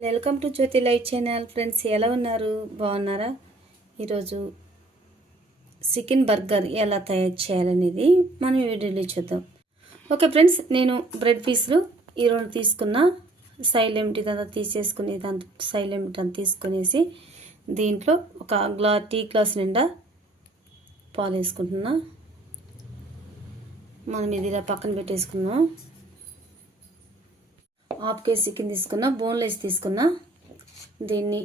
Welcome to Jyothi live channel friends ఎలా ఉన్నారు? బాగున్నారా? ఈరోజు చికెన్ బర్గర్ ఎలా తయారు చేయాలనేది మనం వీడియోలో చూద్దాం. ఓకే ఫ్రెండ్స్ నేను బ్రెడ్ పీస్లు ఈ రెండు తీసుకున్న సైల్ ఎంటీ తీసేసుకుని దాంతో సైల్ అంతా తీసుకునేసి దీంట్లో ఒక గ్లా టీ గ్లాస్ నిండా పాలు వేసుకుంటున్నా మనం ఇది ఇలా పక్కన పెట్టేసుకున్నాం. హాఫ్ కేజీ చికెన్ తీసుకున్నా బోన్లెస్ తీసుకున్నా దీన్ని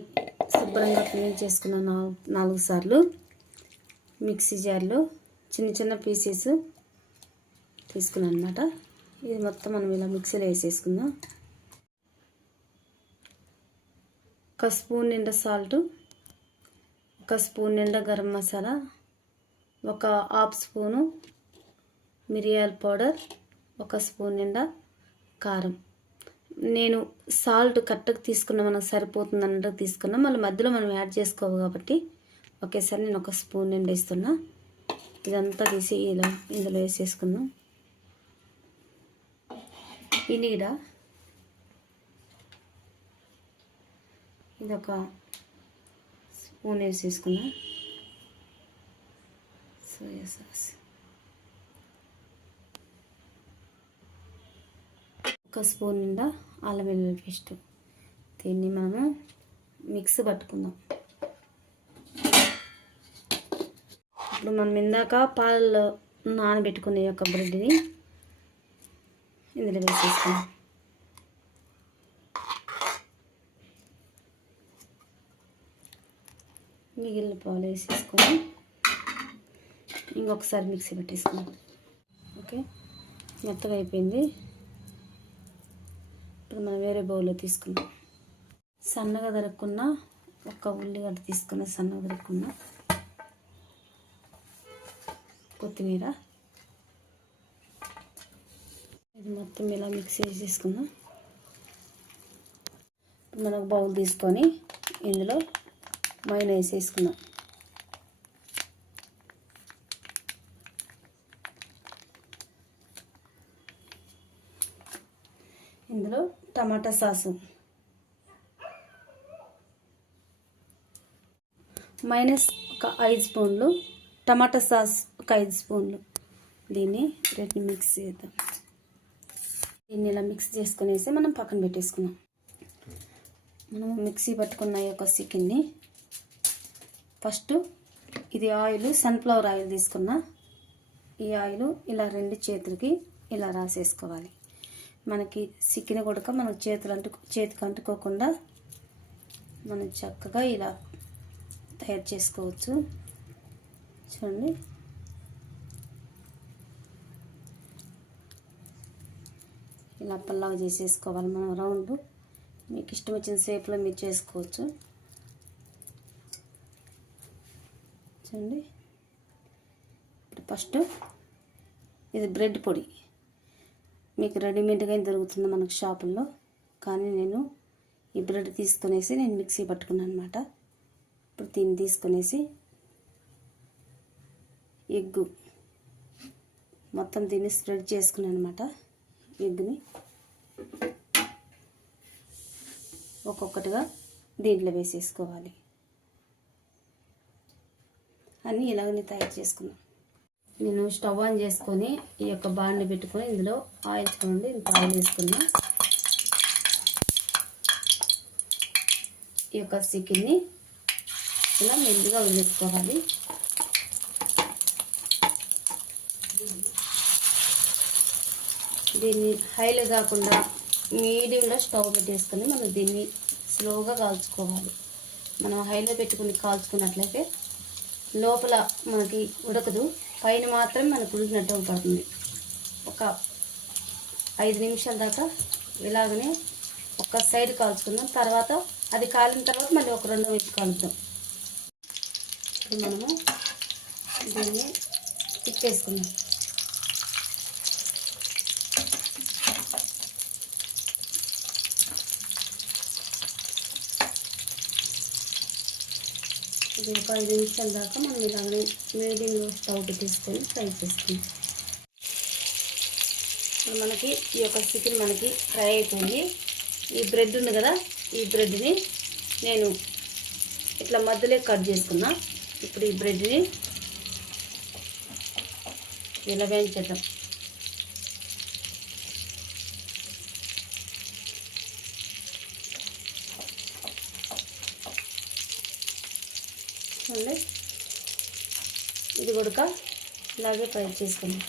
శుభ్రంగా క్లీన్ చేసుకున్న నాలుగు నాలుగు సార్లు మిక్సీ జార్లో చిన్న చిన్న పీసెస్ తీసుకున్నాను అనమాట ఇది మొత్తం మనం ఇలా మిక్సీలో వేసేసుకుందాం. ఒక స్పూన్ నిండా సాల్ట్ ఒక స్పూన్ నిండా గరం మసాలా ఒక హాఫ్ స్పూను మిరియాల పౌడర్ ఒక స్పూన్ నిండా కారం. నేను సాల్ట్ కరెక్ట్గా తీసుకున్నా మనకు సరిపోతుంది అన్నట్టు తీసుకున్నా. మళ్ళీ మధ్యలో మనం యాడ్ చేసుకోవు కాబట్టి. ఒకేసారి నేను ఒక స్పూన్ నిండి వేస్తున్నా. ఇదంతా తీసి ఇలా ఇందులో వేసేసుకుందాం. ఈ నీడ స్పూన్ వేసేసుకున్నా. Soya sauce. ఒక స్పూన్ నిండా అల్లం వెల్లుల్లి పేస్ట్ దీన్ని మనము మిక్స్ పట్టుకుందాం. ఇప్పుడు మనం ఇందాక పాలలో నానబెట్టుకునే యొక్క బ్రెడ్ని ఇందులో వేసేసుకుందాం. మిగిలిన పాలు వేసేసుకొని ఇంకొకసారి మిక్సీ పెట్టేసుకుందాం. ఓకే? మెత్తగా అయిపోయింది. ఇప్పుడు మనం వేరే బౌల్లో తీసుకుందాం. సన్నగా దొరకకున్న ఒక ఉల్లిగడ్డ తీసుకున్న సన్నగా దొరకకున్న కొత్తిమీర. ఇది మొత్తం ఇలా మిక్స్ చేసి తీసుకుందాం మనం ఒక బౌల్ తీసుకొని ఇందులో మైన్ వేసేసుకుందాం ఇందులో టమాటా సాసు. మైనస్ ఒక ఐదు స్పూన్లు టమాటా సాస్ ఒక ఐదు స్పూన్లు. దీన్ని రెడ్ని మిక్స్ చేద్దాం. దీన్ని ఇలా మిక్స్ చేసుకునేసి మనం పక్కన పెట్టేసుకున్నాం మనం మిక్సీ పట్టుకున్న యొక్క చికెన్ని ఫస్ట్ ఇది ఆయిల్ సన్ఫ్లవర్ ఆయిల్ తీసుకున్న ఈ ఆయిల్ ఇలా రెండు చేతులకి ఇలా రాసేసుకోవాలి. మనకి సిక్కిన కొడక మనకు చేతులు అంటు చేతికి అంటుకోకుండా మనం చక్కగా ఇలా తయారు చేసుకోవచ్చు. చూడండి. ఇలా పల్లాగా చేసేసుకోవాలి మనం రౌండ్. మీకు ఇష్టం వచ్చిన షేప్లో మీరు చేసుకోవచ్చు. చూడండి. ఇప్పుడు ఫస్ట్ ఇది బ్రెడ్ పొడి. మీకు రెడీమేడ్గా దొరుకుతుంది మనకు షాపుల్లో. కానీ నేను ఈ బ్రెడ్ తీసుకునేసి నేను మిక్సీ పట్టుకున్నాను అనమాట ఇప్పుడు దీన్ని తీసుకునేసి ఎగ్గు మొత్తం దీన్ని స్ప్రెడ్ చేసుకున్నాను అనమాట ఎగ్గుని. ఒక్కొక్కటిగా దీంట్లో వేసేసుకోవాలి. అన్నీ ఇలాగనే తయారు చేసుకున్నాను నేను స్టవ్ ఆన్ చేసుకొని ఈ యొక్క బాండ్ని పెట్టుకొని ఇందులో ఆయిల్ చూడండి ఇంత ఆయిల్ వేసుకున్నా. ఈ యొక్క చికెన్ని ఇలా మెల్లిగా వదిలేసుకోవాలి. దీన్ని హైలో కాకుండా మీడియంలో స్టవ్ పెట్టేసుకొని మనం దీన్ని స్లోగా కాల్చుకోవాలి. మనం హైలో పెట్టుకుని కాల్చుకున్నట్లయితే లోపల మనకి ఉడకదు. పైన మాత్రం మనకు ఉడికినట్టు అవుతుంది ఒక ఐదు నిమిషాల దాకా ఇలాగనే ఒక సైడ్ కాల్చుకుందాం. తర్వాత అది కాలిన తర్వాత మళ్ళీ ఒక రెండు వైపు కాలుద్దాం. ఇప్పుడు మనము దీన్ని తిప్పేసుకుందాం. ఇది ఒక ఐదు నిమిషాల దాకా మనం ఇలాగనే మీడియంలో స్టవ్ పెట్టేసుకొని ఫ్రై చేసుకుందాం. ఇప్పుడు మనకి ఈ యొక్క చికెన్ మనకి ఫ్రై అయిపోయింది. ఈ బ్రెడ్ ఉంది కదా ఈ బ్రెడ్ని నేను ఇట్లా మధ్యలో కట్ చేసుకున్నా ఇప్పుడు ఈ బ్రెడ్ని ఇలా వేయించేద్దాం. చూడండి ఇది కూడా ఇలాగే ఫ్రై చేసుకుందాం.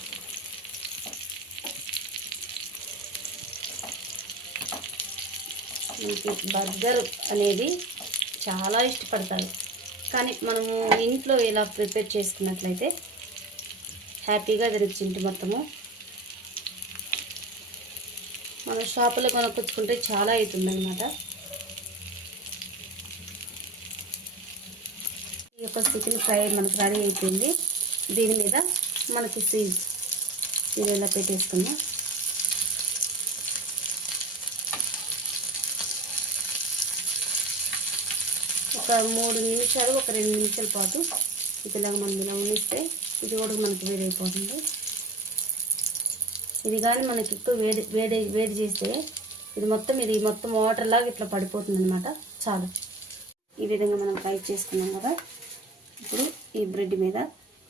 మనకి బర్గర్ అనేది చాలా ఇష్టపడతారు. కానీ మనము ఇంట్లో ఇలా ప్రిపేర్ చేసుకున్నట్లయితే హ్యాపీగా తినచ్చు మొత్తము. మన షాపులో కొనుక్కొచ్చుకుంటే చాలా అవుతుంది అనమాట ఈ యొక్క చికెన్ ఫ్రై మనకు రెడీ అయిపోయింది. దీని మీద మనకి సీజ్ ఇది ఇలా పెట్టేసుకున్నాం ఒక మూడు నిమిషాలు ఒక రెండు నిమిషాల పాటు ఇదిలాగా మనం ఇలా ఉండిస్తే ఇది కూడా మనకి వేడి అయిపోతుంది ఇది కానీ మనకి ఎక్కువ వేడి వేడి వేడి చేస్తే ఇది మొత్తం ఇది మొత్తం వాటర్ లాగా ఇట్లా పడిపోతుంది అనమాట చాలు. ఈ విధంగా మనం ఫ్రై చేసుకున్నాం కదా. ఇప్పుడు ఈ బ్రెడ్ మీద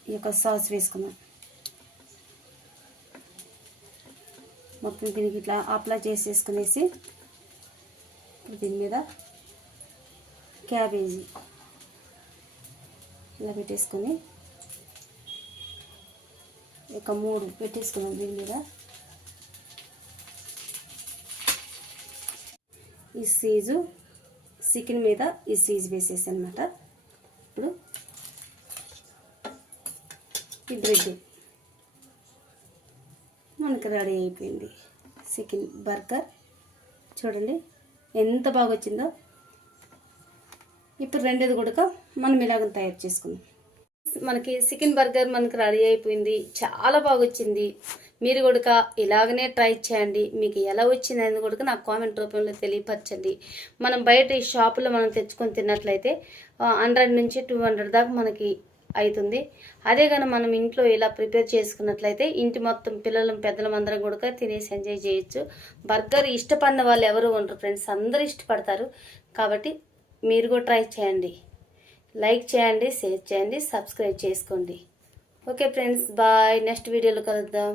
ఈ యొక్క సాస్ వేసుకుందాం. మొత్తం దీనికి ఇట్లా అప్లై చేసేసుకునేసి ఇప్పుడు దీని మీద క్యాబేజీ ఇలా పెట్టేసుకొని ఒక మూడు పెట్టేసుకున్నాం దీని మీద. ఈ సీజు చికెన్ మీద ఈ సీజ్ వేసేసి అనమాట ఇప్పుడు ఈ బ్రెడ్. మనకు రెడీ అయిపోయింది. Chicken burger. చూడండి ఎంత బాగా వచ్చిందో. ఇప్పుడు రెండోది కూడా మనం ఇలాగ తయారు చేసుకుందాం. మనకి చికెన్ బర్గర్ మనకి రెడీ అయిపోయింది. చాలా బాగా వచ్చింది. మీరు కూడా ఇలాగనే ట్రై చేయండి. మీకు ఎలా వచ్చింది అనేది కూడా నాకు కామెంట్ రూపంలో తెలియపరచండి. మనం బయట ఈ షాపులో మనం తెచ్చుకొని తిన్నట్లయితే హండ్రెడ్ నుంచి టూ హండ్రెడ్ దాకా మనకి అవుతుంది. అదే కానీ మనం ఇంట్లో ఇలా ప్రిపేర్ చేసుకున్నట్లయితే ఇంటి మొత్తం పిల్లలు పెద్దలం అందరం కూడా తినేసి ఎంజాయ్ చేయొచ్చు. బర్గర్ ఇష్టపడిన వాళ్ళు ఎవరు ఉండరు ఫ్రెండ్స్. అందరూ ఇష్టపడతారు. కాబట్టి మీరు కూడా ట్రై చేయండి. లైక్ చేయండి షేర్ చేయండి సబ్స్క్రైబ్ చేసుకోండి. Okay friends bye. నెక్స్ట్ వీడియోలో కలుద్దాం.